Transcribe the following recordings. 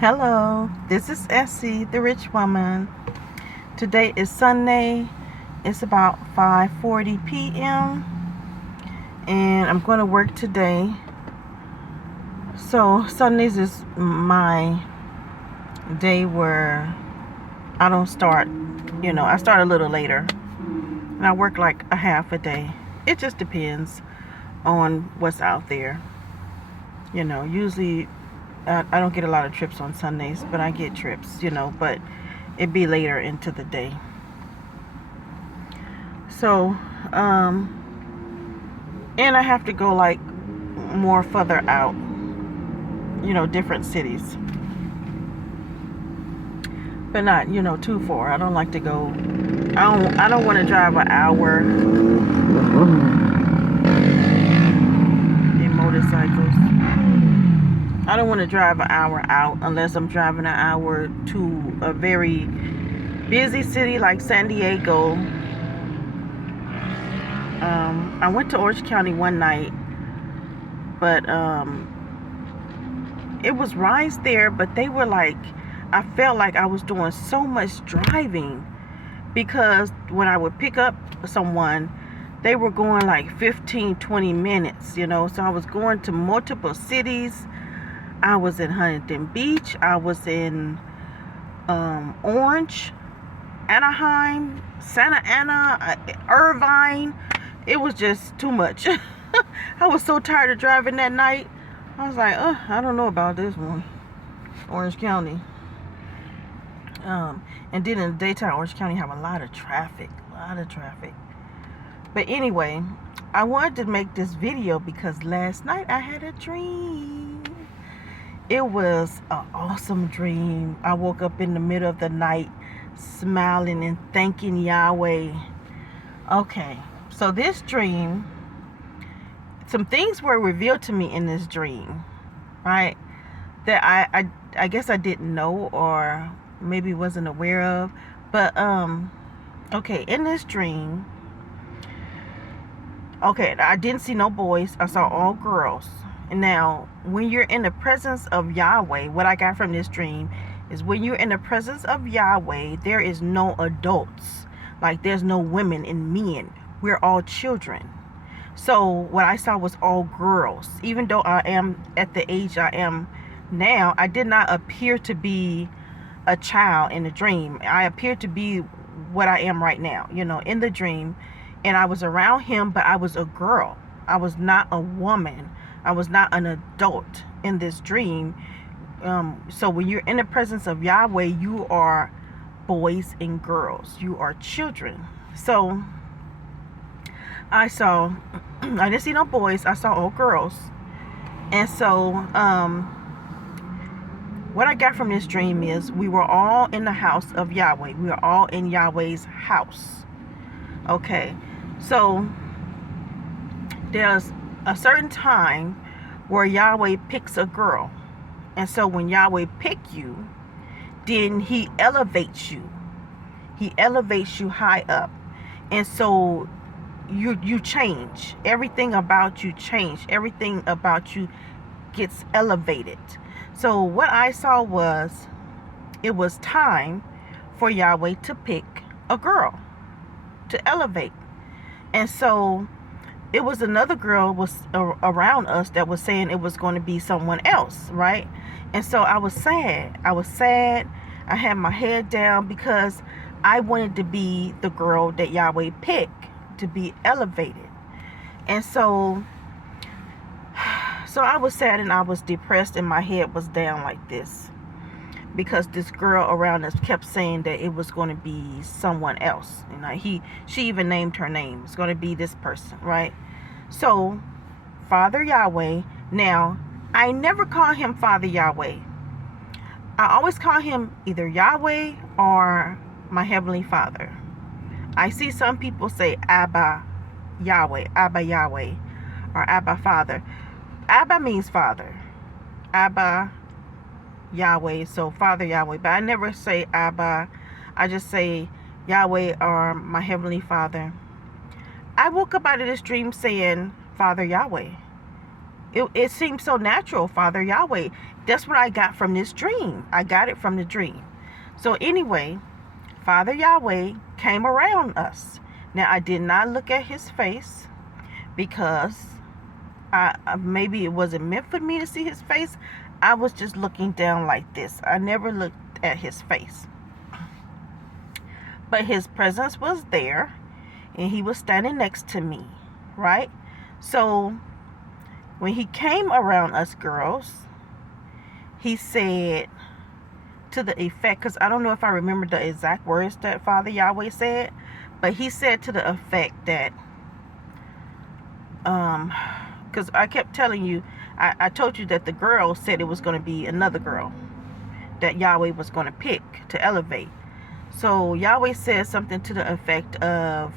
Hello, this is Essie, the rich woman. Today is Sunday. It's about 5:40 p.m. and I'm going to work today. So Sundays is my day where I don't start, I start a little later and I work like a half a day. It just depends on what's out there. Usually I don't get a lot of trips on Sundays, but I get trips, but it'd be later into the day. So, and I have to go like more further out, different cities. But not, too far. I don't like to go, I don't want to drive an hour in motorcycles. I don't want to drive an hour out unless I'm driving an hour to a very busy city like San Diego. I went to Orange County one night, but it was rides there, but they were like, I felt like I was doing so much driving because when I would pick up someone, they were going like 15-20 minutes, so I was going to multiple cities. I was in Huntington Beach, I was in Orange, Anaheim, Santa Ana, Irvine. It was just too much. I was so tired of driving that night. I was like, I don't know about this one. Orange County. And then in the daytime, Orange County have a lot of traffic. But anyway, I wanted to make this video because last night I had a dream. It was an awesome dream. I woke up in the middle of the night smiling and thanking Yahweh. Okay, so this dream, some things were revealed to me in this dream, right? That I guess I didn't know or maybe wasn't aware of. But okay, in this dream, okay, I didn't see no boys. I saw all girls. And now, when you're in the presence of Yahweh, what I got from this dream is when you're in the presence of Yahweh, there is no adults. Like, there's no women and men. We're all children. So, what I saw was all girls. Even though I am at the age I am now, I did not appear to be a child in the dream. I appeared to be what I am right now, in the dream. And I was around him, but I was a girl. I was not a woman. I was not an adult in this dream. So when you're in the presence of Yahweh, you are boys and girls. You are children. So I didn't see no boys. I saw all girls. And so what I got from this dream is we were all in the house of Yahweh. We were all in Yahweh's house. Okay. So there's a certain time where Yahweh picks a girl. And so when Yahweh pick you, then he elevates you. He elevates you high up. And so you change. Everything about you change. Everything about you gets elevated. So what I saw was it was time for Yahweh to pick a girl to elevate. And so it was another girl was around us that was saying it was going to be someone else, right? And so I was sad. I had my head down because I wanted to be the girl that Yahweh picked to be elevated. And so I was sad and I was depressed and my head was down like this because this girl around us kept saying that it was going to be someone else. She even named her name. It's going to be this person, right? So, Father Yahweh. Now, I never call him Father Yahweh. I always call him either Yahweh or my Heavenly Father. I see some people say Abba Yahweh, or Abba Father. Abba means Father. Abba Yahweh, so Father Yahweh. But I never say Abba. I just say Yahweh or my Heavenly Father. I woke up out of this dream saying Father Yahweh. It seemed so natural, Father Yahweh. That's what I got from this dream. I got it from the dream. So anyway, Father Yahweh came around us. Now, I did not look at his face because maybe it wasn't meant for me to see his face. I was just looking down like this. I never looked at his face. But his presence was there, and he was standing next to me, right? So when he came around us girls, he said to the effect, because I don't know if I remember the exact words that Father Yahweh said, but he said to the effect that, because I kept telling you, I told you that the girl said it was going to be another girl that Yahweh was going to pick to elevate. So Yahweh said something to the effect of,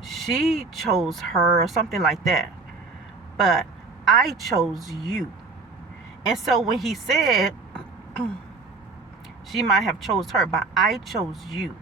she chose her or something like that, but I chose you. And so when he said she might have chose her, but I chose you.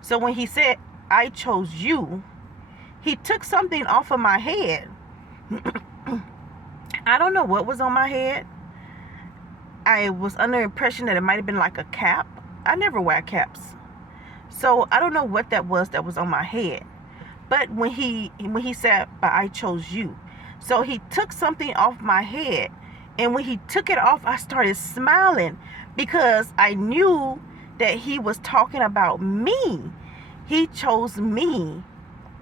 So when he said I chose you, he took something off of my head. I don't know what was on my head. I was under the impression that it might have been like a cap. I never wear caps. So I don't know what that was on my head. But when he said, but I chose you. So he took something off my head. And when he took it off, I started smiling because I knew that he was talking about me. He chose me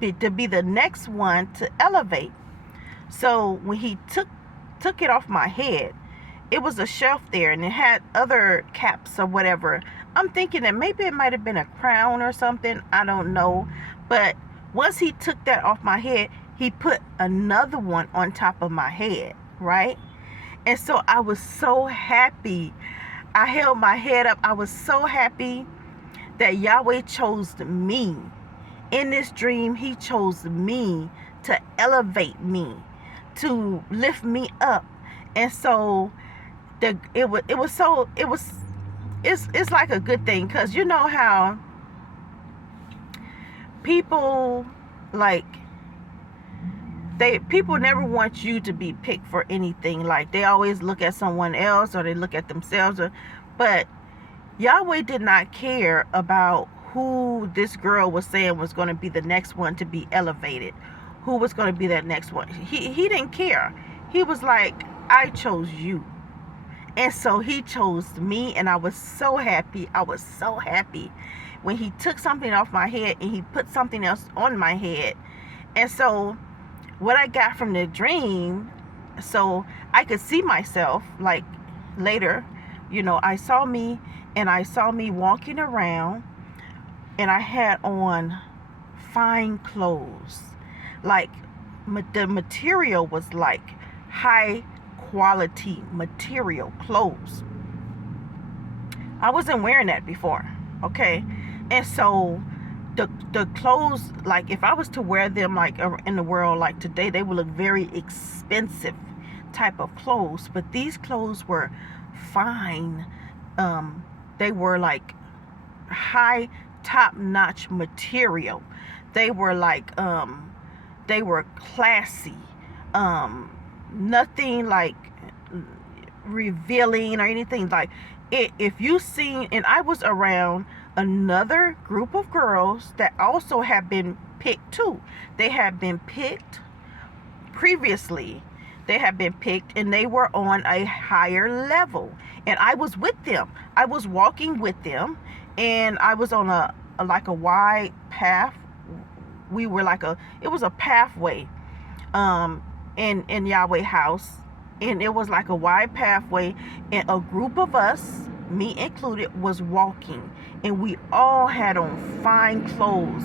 to be the next one to elevate. So when he took it off my head, it was a shelf there and it had other caps or whatever. I'm thinking that maybe it might have been a crown or something. I don't know. But once he took that off my head, he put another one on top of my head, right? And so I was so happy. I held my head up. I was so happy that Yahweh chose me. In this dream, he chose me to elevate me, to lift me up. And so it's like a good thing, because you know how people people never want you to be picked for anything. Like they always look at someone else or they look at themselves, but Yahweh did not care about who this girl was saying was going to be the next one to be elevated, who was going to be that next one. He didn't care. He was like, I chose you. And so he chose me, and I was so happy. I was so happy when he took something off my head and he put something else on my head. And so what I got from the dream, so I could see myself like later, I saw me walking around, and I had on fine clothes. Like the material was like high quality material clothes. I wasn't wearing that before, okay? And so the clothes, like if I was to wear them like in the world like today, they would look very expensive type of clothes. But these clothes were fine. They were like high top-notch material. They were like they were classy. Nothing like revealing or anything. Like if you seen, and I was around another group of girls that also have been picked too. They have been picked previously. They have been picked, and they were on a higher level, and I was with them. I was walking with them, and I was on a wide path. We were it was a pathway in Yahweh house, and it was like a wide pathway, and a group of us, me included, was walking, and we all had on fine clothes,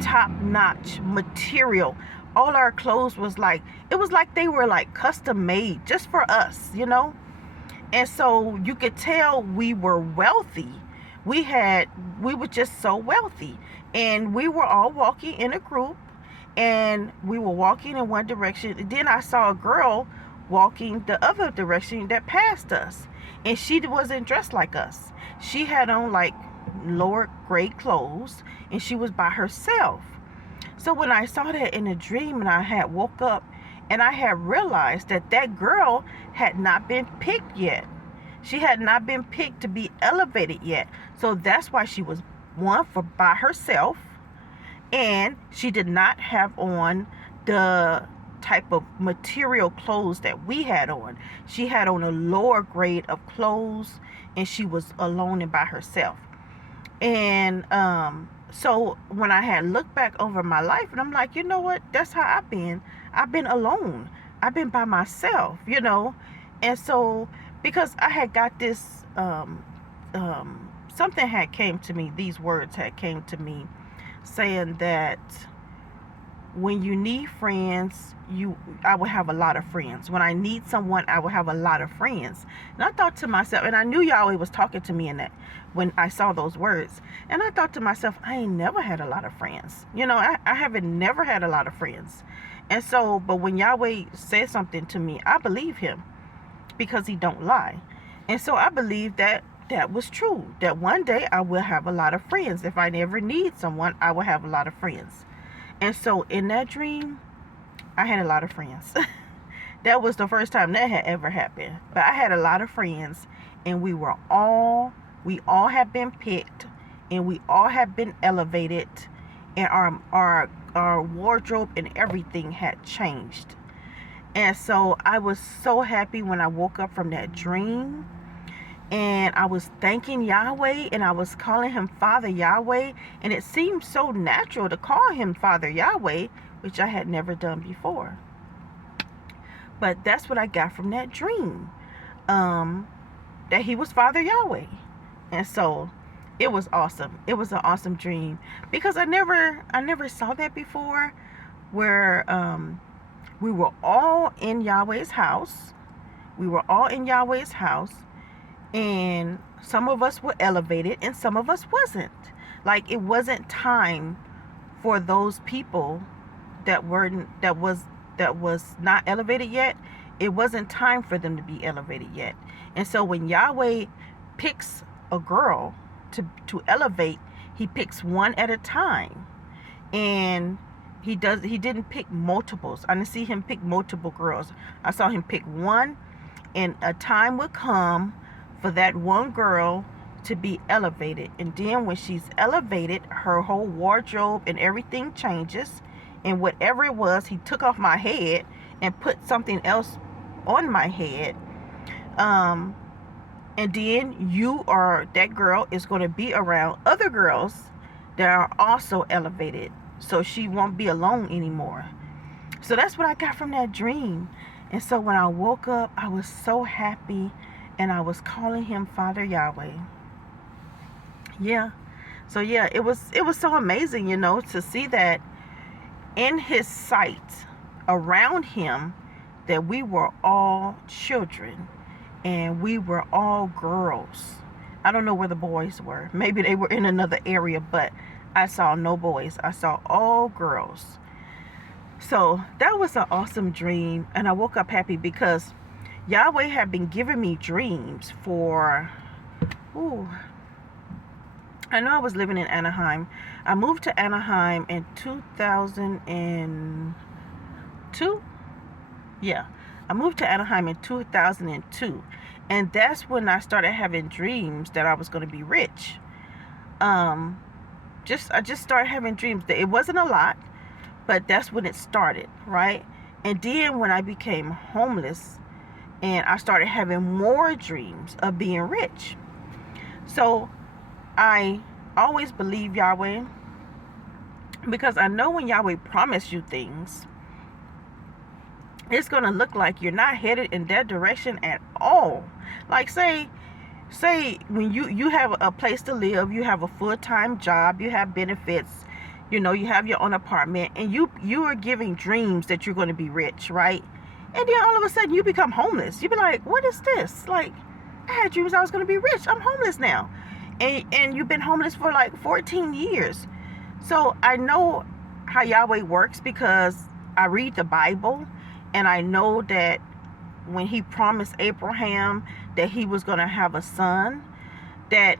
top-notch material. All our clothes was it was like they were like custom made just for us, and so you could tell we were wealthy. We were just so wealthy, and we were all walking in a group, and we were walking in one direction. Then I saw a girl walking the other direction that passed us, and she wasn't dressed like us. She had on like lower grade clothes, and she was by herself. So when I saw that in a dream and I had woke up and I had realized that that girl had not been picked yet. She had not been picked to be elevated yet. So that's why she was one for by herself, and she did not have on the type of material clothes that we had on. She had on a lower grade of clothes, and she was alone and by herself. And so when I had looked back over my life, and I'm like, you know what? That's how I've been. I've been alone. I've been by myself, you know. And so because I had got this, something had came to me. These words had came to me, saying that when you need friends, I will have a lot of friends. When I need someone, I will have a lot of friends. And I thought to myself, and I knew Yahweh was talking to me in that when I saw those words. And I thought to myself, I ain't never had a lot of friends. You know, I haven't never had a lot of friends. And so, but when Yahweh said something to me, I believe him because he don't lie. And so I believe that that was true, that one day I will have a lot of friends. If I never need someone, I will have a lot of friends. And so in that dream, I had a lot of friends. That was the first time that had ever happened. But I had a lot of friends, and we all had been picked, and we all had been elevated, and our wardrobe and everything had changed. And so I was so happy when I woke up from that dream. And I was thanking Yahweh, and I was calling him Father Yahweh. And it seemed so natural to call him Father Yahweh, which I had never done before. But that's what I got from that dream, that he was Father Yahweh. And so it was awesome. It was an awesome dream because I never saw that before, where we were all in Yahweh's house. We were all in Yahweh's house. And some of us were elevated and some of us wasn't. Like, it wasn't time for those people that was not elevated yet. It wasn't time for them to be elevated yet. And so when Yahweh picks a girl to elevate, he picks one at a time. And he didn't pick multiples. I didn't see him pick multiple girls. I saw him pick one, and a time would come for that one girl to be elevated. And then when she's elevated, her whole wardrobe and everything changes. And whatever it was, he took off my head and put something else on my head. And then that girl is going to be around other girls that are also elevated. So she won't be alone anymore. So that's what I got from that dream. And so when I woke up, I was so happy. And I was calling him Father Yahweh. Yeah. So yeah, it was so amazing, you know, to see that in his sight around him, that we were all children and we were all girls. I don't know where the boys were. Maybe they were in another area, but I saw no boys. I saw all girls. So that was an awesome dream. And I woke up happy because Yahweh had been giving me dreams for, I know I was living in Anaheim. I moved to Anaheim in 2002. Yeah, I moved to Anaheim in 2002. And that's when I started having dreams that I was going to be rich. I just started having dreams. It wasn't a lot, but that's when it started, right? And then when I became homeless, and I started having more dreams of being rich. So I always believe Yahweh, because I know when Yahweh promised you things, it's going to look like you're not headed in that direction at all. Like say when you have a place to live, you have a full-time job, you have benefits, you know, you have your own apartment, and you are giving dreams that you're going to be rich, right? And then all of a sudden you become homeless. You be like, what is this? Like, I had dreams I was going to be rich. I'm homeless now. And you've been homeless for like 14 years. So I know how Yahweh works because I read the Bible. And I know that when he promised Abraham that he was going to have a son, that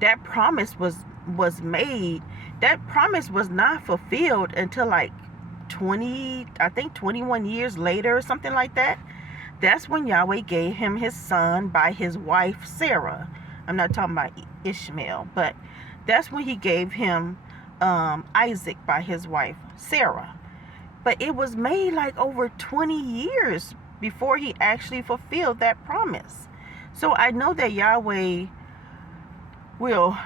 that promise was made that promise was not fulfilled until like 21 years later or something like that. That's when Yahweh gave him his son by his wife Sarah. I'm not talking about Ishmael, but that's when he gave him Isaac by his wife Sarah. But it was made like over 20 years before he actually fulfilled that promise. So I know that Yahweh will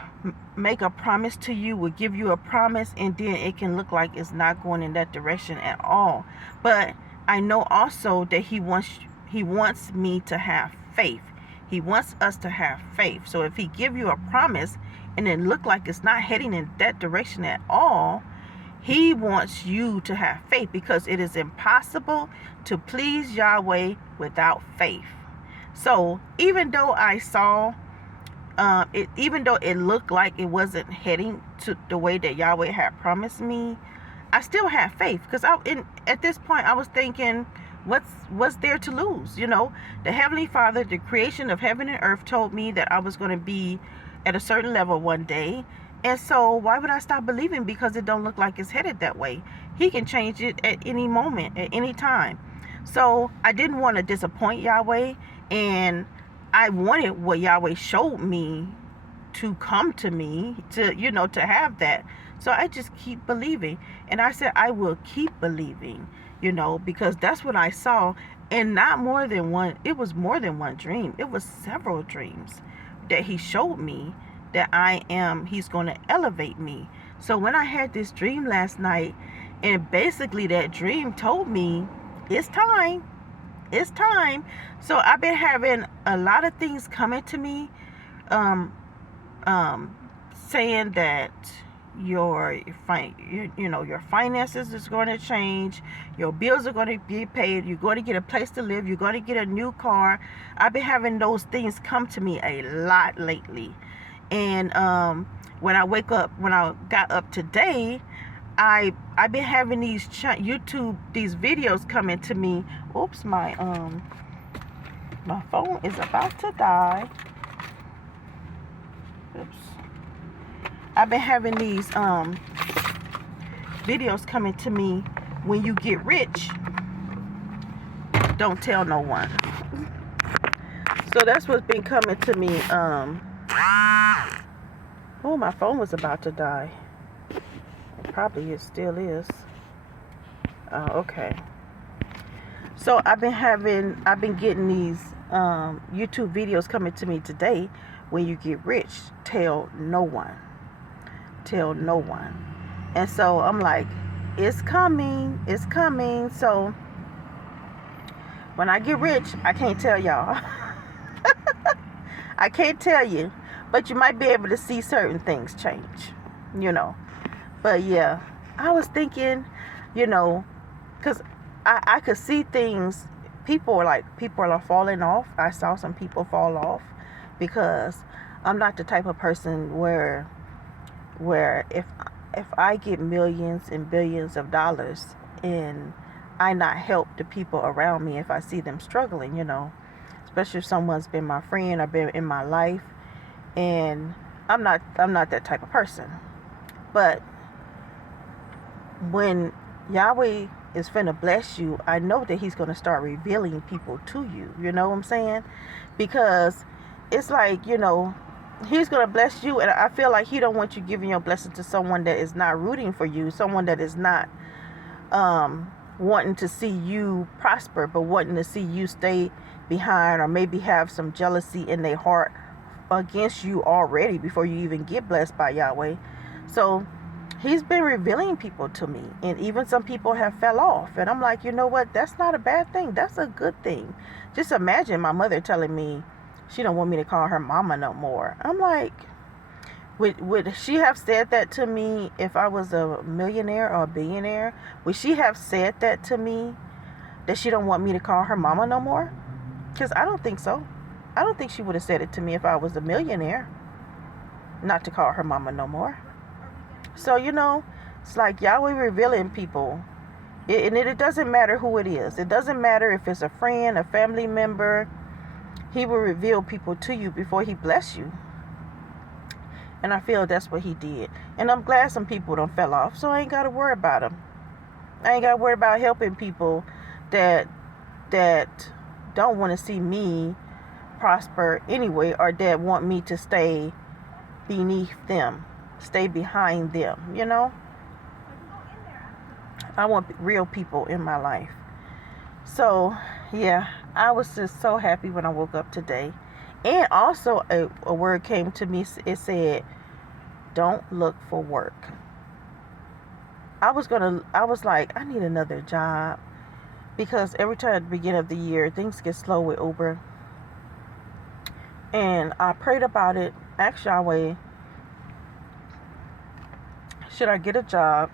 make a promise to you, will give you a promise, and then it can look like it's not going in that direction at all. But I know also that he wants me to have faith. He wants us to have faith. So if he give you a promise and it look like it's not heading in that direction at all, he wants you to have faith, because it is impossible to please Yahweh without faith. So even though I saw even though it looked like it wasn't heading to the way that Yahweh had promised me, I still have faith, because at this point I was thinking, what's there to lose? You know, the Heavenly Father, the creation of heaven and earth, told me that I was going to be at a certain level one day. And so why would I stop believing because it don't look like it's headed that way? He can change it at any moment, at any time. So I didn't want to disappoint Yahweh, and I wanted what Yahweh showed me to come to me, to, you know, to have that. So I just keep believing. And I said, I will keep believing, you know, because that's what I saw. And not more than one, it was more than one dream. It was several dreams that he showed me that he's going to elevate me. So when I had this dream last night, and basically that dream told me, it's time. It's time. So I've been having a lot of things coming to me, saying that your finances is going to change, your bills are going to be paid, you're going to get a place to live, you're going to get a new car. I've been having those things come to me a lot lately. And when I got up today, I've been having these these videos coming to me. Oops, my phone is about to die. Oops. I've been having these videos coming to me. When you get rich, don't tell no one. So that's what's been coming to me. Oh, my phone was about to die. Probably it still is. Okay. So I've been getting these YouTube videos coming to me today. When you get rich, tell no one. Tell no one. And so I'm like, it's coming. It's coming. So when I get rich, I can't tell y'all. I can't tell you. But you might be able to see certain things change, you know. But yeah, I was thinking, you know, because I could see things. People are falling off. I saw some people fall off because I'm not the type of person where if I get millions and billions of dollars and I not help the people around me if I see them struggling, you know, especially if someone's been my friend or been in my life. And I'm not that type of person. But when Yahweh is finna bless you, I know that he's gonna start revealing people to you. You know what I'm saying? Because it's like, you know, he's gonna bless you, and I feel like he don't want you giving your blessing to someone that is not rooting for you, someone that is not wanting to see you prosper, but wanting to see you stay behind, or maybe have some jealousy in their heart against you already before you even get blessed by Yahweh. So he's been revealing people to me, and even some people have fell off, and I'm like, you know what, that's not a bad thing, that's a good thing. Just imagine my mother telling me she don't want me to call her mama no more. I'm like, would she have said that to me if I was a millionaire or a billionaire? Would she have said that to me, that she don't want me to call her mama no more? Because I don't think so. I don't think she would have said it to me if I was a millionaire, not to call her mama no more. So, you know, it's like Yahweh revealing people. And it doesn't matter who it is. It doesn't matter if it's a friend, a family member. He will reveal people to you before he bless you. And I feel that's what he did. And I'm glad some people done fell off, so I ain't got to worry about them. I ain't got to worry about helping people that don't want to see me prosper anyway, or that want me to stay beneath them, stay behind them, you know? I want real people in my life. So, yeah, I was just so happy when I woke up today. And also, a word came to me. It said, don't look for work. I was like, I need another job. Because every time at the beginning of the year, things get slow with Uber. And I prayed about it, asked Yahweh, should I get a job?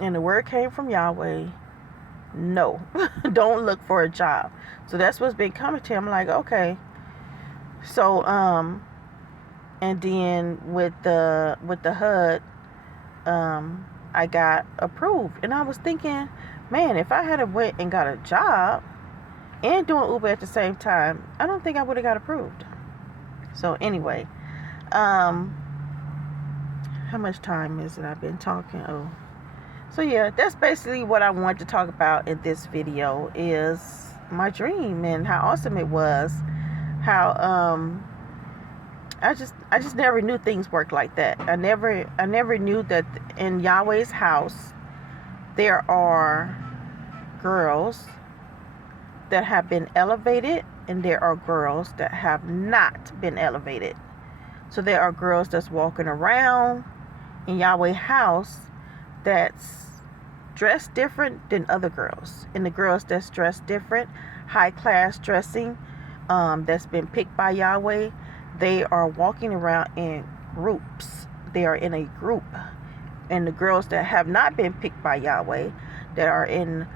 And the word came from Yahweh, no, don't look for a job. So that's what's been coming to him. I'm like, okay. So, and then with the HUD, I got approved. And I was thinking, man, if I had went and got a job and doing Uber at the same time, I don't think I would have got approved. So anyway, how much time is it I've been talking? Oh. So yeah, that's basically what I wanted to talk about in this video, is my dream and how awesome it was. How I just never knew things worked like that. I never knew that in Yahweh's house there are girls that have been elevated and there are girls that have not been elevated. So there are girls that's walking around in Yahweh's house that's dressed different than other girls. And the girls that's dressed different, high class dressing, that's been picked by Yahweh, they are walking around in groups. They are in a group. And the girls that have not been picked by Yahweh, that are in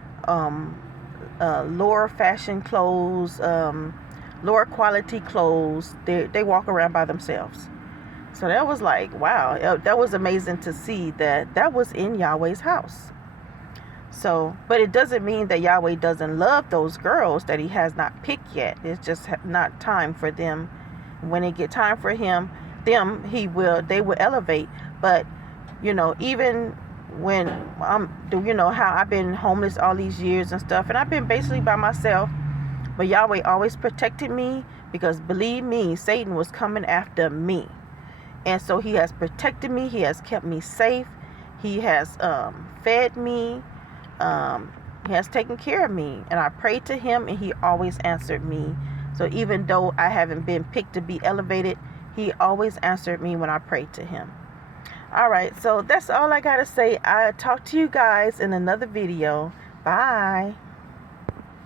lower fashion clothes, lower quality clothes, they walk around by themselves. So that was like, wow, that was amazing to see that was in Yahweh's house. So, but it doesn't mean that Yahweh doesn't love those girls that he has not picked yet. It's just not time for them. When it get time for they will elevate. But, you know, even when how I've been homeless all these years and stuff, and I've been basically by myself, but Yahweh always protected me, because believe me, Satan was coming after me. And so he has protected me. He has kept me safe. He has fed me. He has taken care of me. And I prayed to him and he always answered me. So even though I haven't been picked to be elevated, he always answered me when I prayed to him. All right, so that's all I got to say. I'll talk to you guys in another video. Bye.